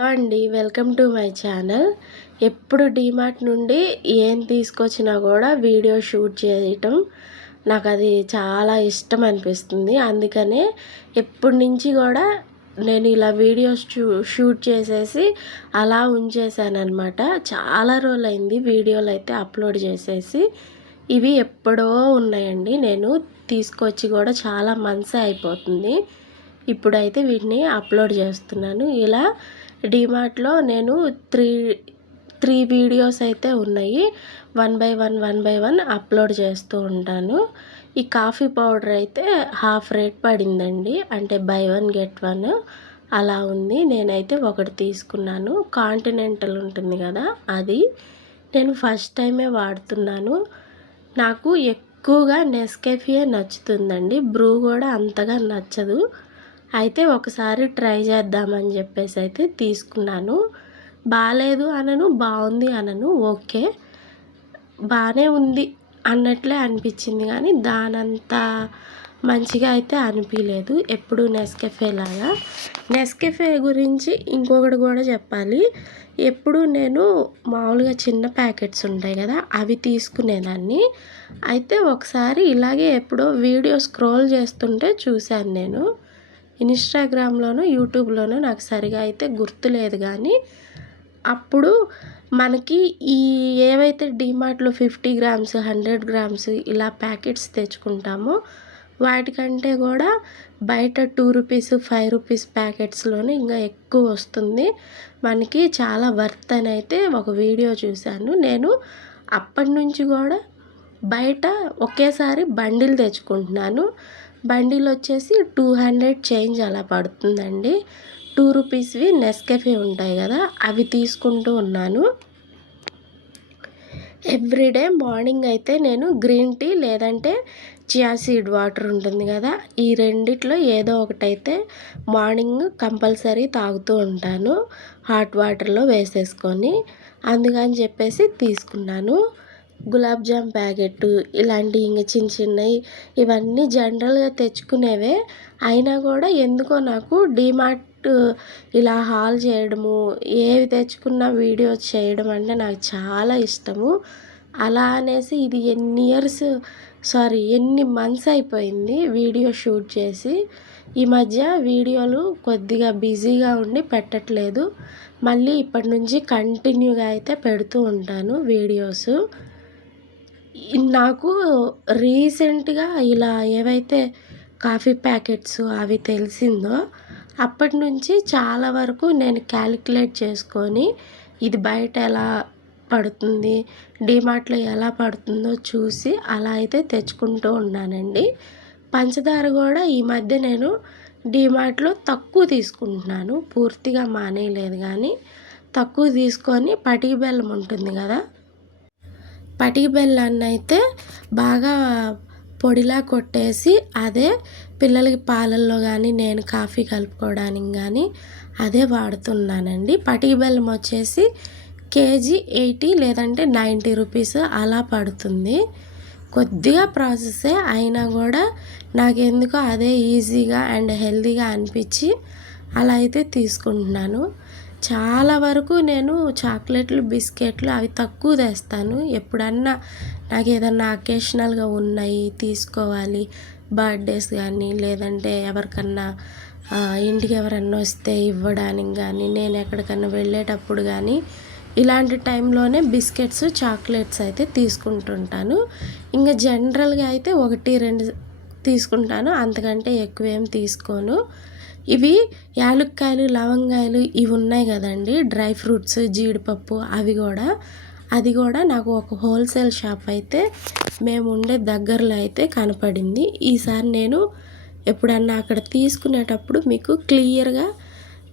Hello అండి welcome to my channel. ఎప్పుడు డీమార్ట్ నుండి ఏం తీసుకొచ్చినా కూడా వీడియో షూట్ చేయటం నాకు అది చాలా ఇష్టం అనిపిస్తుంది. అందుకనే ఎప్పటి నుంచి కూడా నేను ఇలా వీడియోస్ షూ షూట్ చేసేసి అలా ఉంచేసాను అనమాట చాలా రోజులైంది వీడియోలు అయితే అప్లోడ్ చేసేసి. ఇవి ఎప్పుడో ఉన్నాయండి. నేను తీసుకొచ్చి కూడా చాలా మంత్స్ అయిపోతుంది. ఇప్పుడైతే వీటిని అప్లోడ్ చేస్తున్నాను. ఇలా డిమార్ట్లో నేను త్రీ త్రీ వీడియోస్ అయితే ఉన్నాయి. One by one one by one upload చేస్తూ ఉంటాను. ఈ కాఫీ పౌడర్ అయితే హాఫ్ రేట్ పడిందండి. అంటే బై వన్ గెట్ వన్ అలా ఉంది. నేనైతే ఒకటి తీసుకున్నాను. కాంటినెంటల్ ఉంటుంది కదా అది నేను ఫస్ట్ టైమే వాడుతున్నాను. నాకు ఎక్కువగా నెస్కెఫియే నచ్చుతుందండి. బ్రూ కూడా అంతగా నచ్చదు. అయితే ఒకసారి ట్రై చేద్దామని చెప్పేసి అయితే తీసుకున్నాను. బాగాలేదు అనను బాగుంది అనను ఓకే. బాగానే ఉంది అన్నట్లే అనిపించింది కానీ దానంత మంచిగా అయితే అనిపించలేదు ఎప్పుడు నెస్కెఫే లాగా. నెస్కెఫే గురించి ఇంకొకటి కూడా చెప్పాలి. ఎప్పుడు నేను మామూలుగా చిన్న ప్యాకెట్స్ ఉంటాయి కదా అవి తీసుకునేదాన్ని. అయితే ఒకసారి ఇలాగే ఎప్పుడో వీడియో స్క్రోల్ చేస్తుంటే చూశాను నేను. ఇన్స్టాగ్రామ్లోనూ యూట్యూబ్లోనూ నాకు సరిగా అయితే గుర్తులేదు కానీ అప్పుడు మనకి ఈ ఏవైతే డిమార్ట్లో ఫిఫ్టీ గ్రామ్స్ హండ్రెడ్ గ్రామ్స్ ఇలా ప్యాకెట్స్ తెచ్చుకుంటామో వాటికంటే కూడా బయట టూ రూపీస్ ఫైవ్ రూపీస్ ప్యాకెట్స్లోనే ఇంకా ఎక్కువ వస్తుంది. మనకి చాలా వర్త్ అని అయితే ఒక వీడియో చూశాను. నేను అప్పటి నుంచి కూడా బయట ఒకేసారి బండిల్ తెచ్చుకుంటున్నాను. బండిల్ వచ్చేసి టూ హండ్రెడ్ చేంజ్ అలా పడుతుందండి. టూ రూపీస్వి నెస్కెఫే ఉంటాయి కదా అవి తీసుకుంటూ ఉన్నాను. ఎవ్రీడే మార్నింగ్ అయితే నేను గ్రీన్ టీ లేదంటే చియా సీడ్ వాటర్ ఉంటుంది కదా ఈ రెండిట్లో ఏదో ఒకటైతే మార్నింగ్ కంపల్సరీ తాగుతూ ఉంటాను హాట్ వాటర్లో వేసేసుకొని అందుకని చెప్పేసి తీసుకున్నాను. గులాబ్ జామ్ ప్యాకెట్ ఇలాంటి ఇంక చిన్న చిన్నవి ఇవన్నీ జనరల్గా తెచ్చుకునేవే. అయినా కూడా ఎందుకో నాకు డిమార్ట్ ఇలా హాల్ చేయడము ఏవి తెచ్చుకున్న వీడియోస్ చేయడం అంటే నాకు చాలా ఇష్టము. అలా అనేసి ఇది ఎన్ని ఇయర్స్ సారీ ఎన్ని మంత్స్ అయిపోయింది వీడియో షూట్ చేసి. ఈ మధ్య వీడియోలు కొద్దిగా బిజీగా ఉండి పెట్టట్లేదు. మళ్ళీ ఇప్పటి నుంచి కంటిన్యూగా అయితే పెడుతూ ఉంటాను వీడియోస్. నాకు రీసెంట్గా ఇలా ఏవైతే కాఫీ ప్యాకెట్స్ అవి తెలిసిందో అప్పటి నుంచి చాలా వరకు నేను క్యాలిక్యులేట్ చేసుకొని ఇది బయట ఎలా పడుతుంది డిమార్ట్లో ఎలా పడుతుందో చూసి అలా అయితే తెచ్చుకుంటూ ఉన్నానండి. పంచదార కూడా ఈ మధ్య నేను డిమార్ట్లో తక్కువ తీసుకుంటున్నాను. పూర్తిగా మానేయలేదు కానీ తక్కువ తీసుకొని పటికి బెల్లం ఉంటుంది కదా పటిక బెల్లాన్ని అయితే బాగా పొడిలా కొట్టేసి అదే పిల్లలకి పాలల్లో కానీ నేను కాఫీ కలుపుకోవడానికి కానీ అదే వాడుతున్నానండి. పటిక బెల్లం వచ్చేసి కేజీ ఎయిటీ లేదంటే నైంటీ రూపీస్ అలా పడుతుంది. కొద్దిగా ప్రాసెసే అయినా కూడా నాకెందుకో అదే ఈజీగా అండ్ హెల్తీగా అనిపించి అలా అయితే తీసుకుంటున్నాను. చాలా వరకు నేను చాక్లెట్లు బిస్కెట్లు అవి తక్కువ తెస్తాను. ఎప్పుడన్నా నాకు ఏదన్నా అకేషనల్గా ఉన్నాయి తీసుకోవాలి బర్త్డేస్ కానీ లేదంటే ఎవరికన్నా ఇంటికి ఎవరన్నా వస్తే ఇవ్వడానికి కానీ నేను ఎక్కడికన్నా వెళ్ళేటప్పుడు కానీ ఇలాంటి టైంలోనే బిస్కెట్స్ చాక్లెట్స్ అయితే తీసుకుంటుంటాను. ఇంకా జనరల్గా అయితే ఒకటి రెండు తీసుకుంటాను. అంతకంటే ఎక్కువేం తీసుకోను. ఇవి యాలుక్కాయలు లవంగాయలు ఇవి ఉన్నాయి కదండి. డ్రై ఫ్రూట్స్ జీడిపప్పు అవి కూడా. అది కూడా నాకు ఒక హోల్సేల్ షాప్ అయితే మేము ఉండే దగ్గరలో అయితే కనపడింది. ఈసారి నేను ఎప్పుడన్నా అక్కడ తీసుకునేటప్పుడు మీకు క్లియర్గా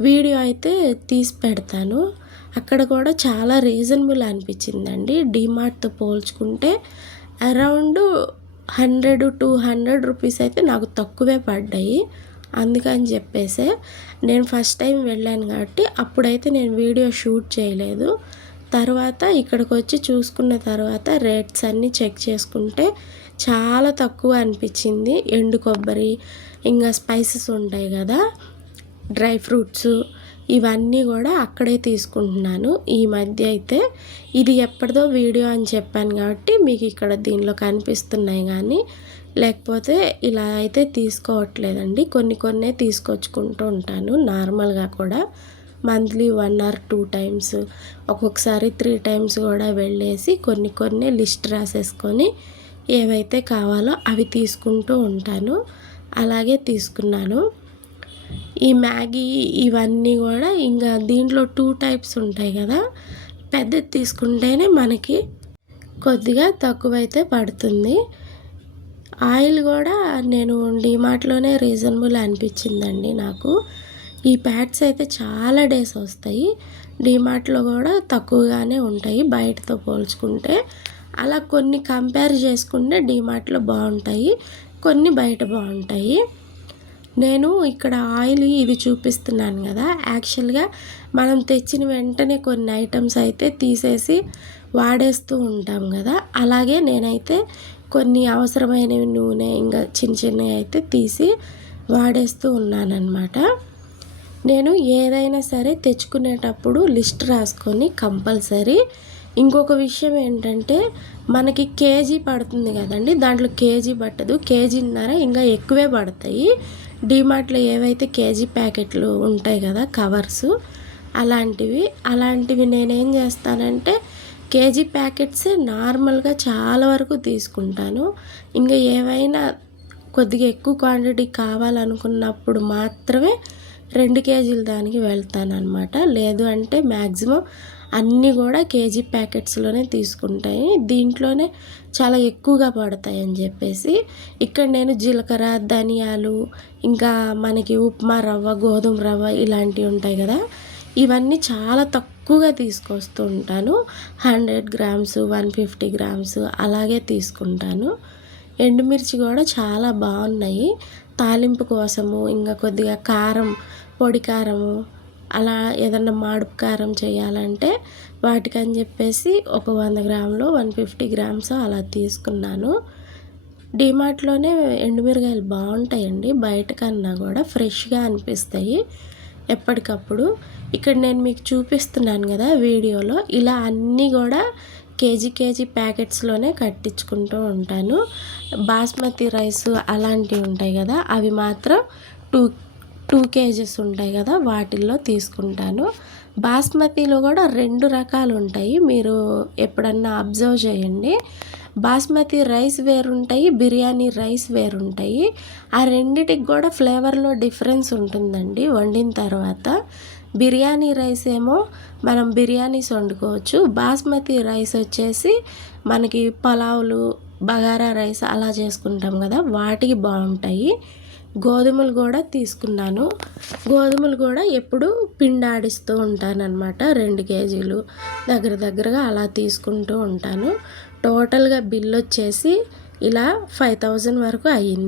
వీడియో అయితే తీసి పెడతాను. అక్కడ కూడా చాలా రీజనబుల్ అనిపించిందండి. డిమార్ట్తో పోల్చుకుంటే around hundred two hundred rupees అయితే నాకు తక్కువే పడ్డాయి. అందుకని చెప్పేసే నేను ఫస్ట్ టైం వెళ్ళాను కాబట్టి అప్పుడైతే నేను వీడియో షూట్ చేయలేదు. తర్వాత ఇక్కడికి వచ్చి చూసుకున్న తర్వాత రేట్స్ అన్నీ చెక్ చేసుకుంటే చాలా తక్కువ అనిపించింది. ఎండు కొబ్బరి ఇంకా స్పైసెస్ ఉంటాయి కదా డ్రై ఫ్రూట్స్ ఇవన్నీ కూడా అక్కడే తీసుకుంటున్నాను. ఈ మధ్య అయితే ఇది ఎప్పటిదో వీడియో అని చెప్పాను కాబట్టి మీకు ఇక్కడ దీనిలో కనిపిస్తున్నాయి కానీ లేకపోతే ఇలా అయితే తీసుకోవట్లేదండి. కొన్ని కొన్నే తీసుకొచ్చుకుంటూ ఉంటాను. నార్మల్గా కూడా monthly one or two times ఒక్కొక్కసారి త్రీ టైమ్స్ కూడా వెళ్ళేసి కొన్ని కొన్ని లిస్ట్ రాసేసుకొని ఏవైతే కావాలో అవి తీసుకుంటూ ఉంటాను. అలాగే తీసుకున్నాను. ఈ మ్యాగీ ఇవన్నీ కూడా ఇంకా దీంట్లో టూ టైప్స్ ఉంటాయి కదా పెద్దది తీసుకుంటేనే మనకి కొద్దిగా తక్కువైతే పడుతుంది. ఆయిల్ కూడా నేను డిమార్ట్లోనే రీజనబుల్ అనిపించిందండి నాకు. ఈ ప్యాడ్స్ అయితే చాలా డేస్ వస్తాయి. డిమార్ట్లో కూడా తక్కువగానే ఉంటాయి బయటతో పోల్చుకుంటే. అలా కొన్ని కంపేర్ చేసుకుంటే డిమార్ట్లో బాగుంటాయి కొన్ని బయట బాగుంటాయి. నేను ఇక్కడ ఆయిల్ ఇది చూపిస్తున్నాను కదా యాక్చువల్గా మనం తెచ్చిన వెంటనే కొన్ని ఐటమ్స్ అయితే తీసేసి వాడేస్తూ ఉంటాం కదా. అలాగే నేనైతే కొన్ని అవసరమైనవి నూనె ఇంకా చిన్న చిన్నవి అయితే తీసి వాడేస్తూ ఉన్నానన్నమాట. నేను ఏదైనా సరే తెచ్చుకునేటప్పుడు లిస్ట్ రాసుకొని కంపల్సరీ ఇంకొక విషయం ఏంటంటే మనకి కేజీ పడుతుంది కదండి దాంట్లో కేజీ పట్టదు. కేజీన్నర ఇంకా ఎక్కువే పడతాయి. డీమార్ట్లో ఏవైతే కేజీ ప్యాకెట్లు ఉంటాయి కదా కవర్స్ అలాంటివి అలాంటివి నేనేం చేస్తానంటే కేజీ ప్యాకెట్స్ నార్మల్గా చాలా వరకు తీసుకుంటాను. ఇంకా ఏవైనా కొద్దిగా ఎక్కువ క్వాంటిటీ కావాలనుకున్నప్పుడు మాత్రమే రెండు కేజీల దానికి వెళ్తానమాట లేదు అంటే మ్యాక్సిమం అన్నీ కూడా కేజీ ప్యాకెట్స్లోనే తీసుకుంటాయి. దీంట్లోనే చాలా ఎక్కువగా పడతాయి అని చెప్పేసి. ఇక్కడ నేను జీలకర్ర ధనియాలు ఇంకా మనకి ఉప్మా రవ్వ గోధుమ రవ్వ ఇలాంటివి ఉంటాయి కదా. ఇవన్నీ చాలా తక్కువగా తీసుకొస్తూ ఉంటాను. Hundred grams one fifty grams అలాగే తీసుకుంటాను. ఎండుమిర్చి కూడా చాలా బాగున్నాయి. తాలింపు కోసము ఇంకా కొద్దిగా కారం పొడి కారము అలా ఏదన్నా మాడుపు కారం చేయాలంటే వాటికని చెప్పేసి ఒక వంద గ్రాములు వన్ ఫిఫ్టీ గ్రామ్స్ అలా తీసుకున్నాను. డిమార్ట్లోనే ఎండుమిరగాయలు బాగుంటాయండి. బయట కన్నా కూడా ఫ్రెష్గా అనిపిస్తాయి ఎప్పటికప్పుడు. ఇక్కడ నేను మీకు చూపిస్తున్నాను కదా వీడియోలో. ఇలా అన్నీ కూడా కేజీ కేజీ ప్యాకెట్స్లోనే కట్టించుకుంటూ ఉంటాను. బాస్మతి రైస్ అలాంటివి ఉంటాయి కదా అవి మాత్రం టూ టూ కేజెస్ ఉంటాయి కదా వాటిల్లో తీసుకుంటాను. బాస్మతిలో కూడా రెండు రకాలు ఉంటాయి మీరు ఎప్పుడన్నా అబ్జర్వ్ చేయండి. బాస్మతి రైస్ వేరుంటాయి బిర్యానీ రైస్ వేరుంటాయి. ఆ రెండిటికి కూడా ఫ్లేవర్లో డిఫరెన్స్ ఉంటుందండి వండిన తర్వాత. బిర్యానీ రైస్ ఏమో మనం బిర్యానీస్ వండుకోవచ్చు బాస్మతి రైస్ వచ్చేసి మనకి పలావులు బగారా రైస్ అలా చేసుకుంటాం కదా వాటికి బాగుంటాయి. గోధుమలు కూడా తీసుకున్నాను. గోధుమలు కూడా ఎప్పుడు పిండాడిస్తూ ఉంటానన్నమాట. రెండు కేజీలు దగ్గర దగ్గరగా అలా తీసుకుంటూ ఉంటాను. టోటల్గా బిల్ వచ్చేసి ఇలా ఫైవ్ థౌజండ్ వరకు అయ్యింది.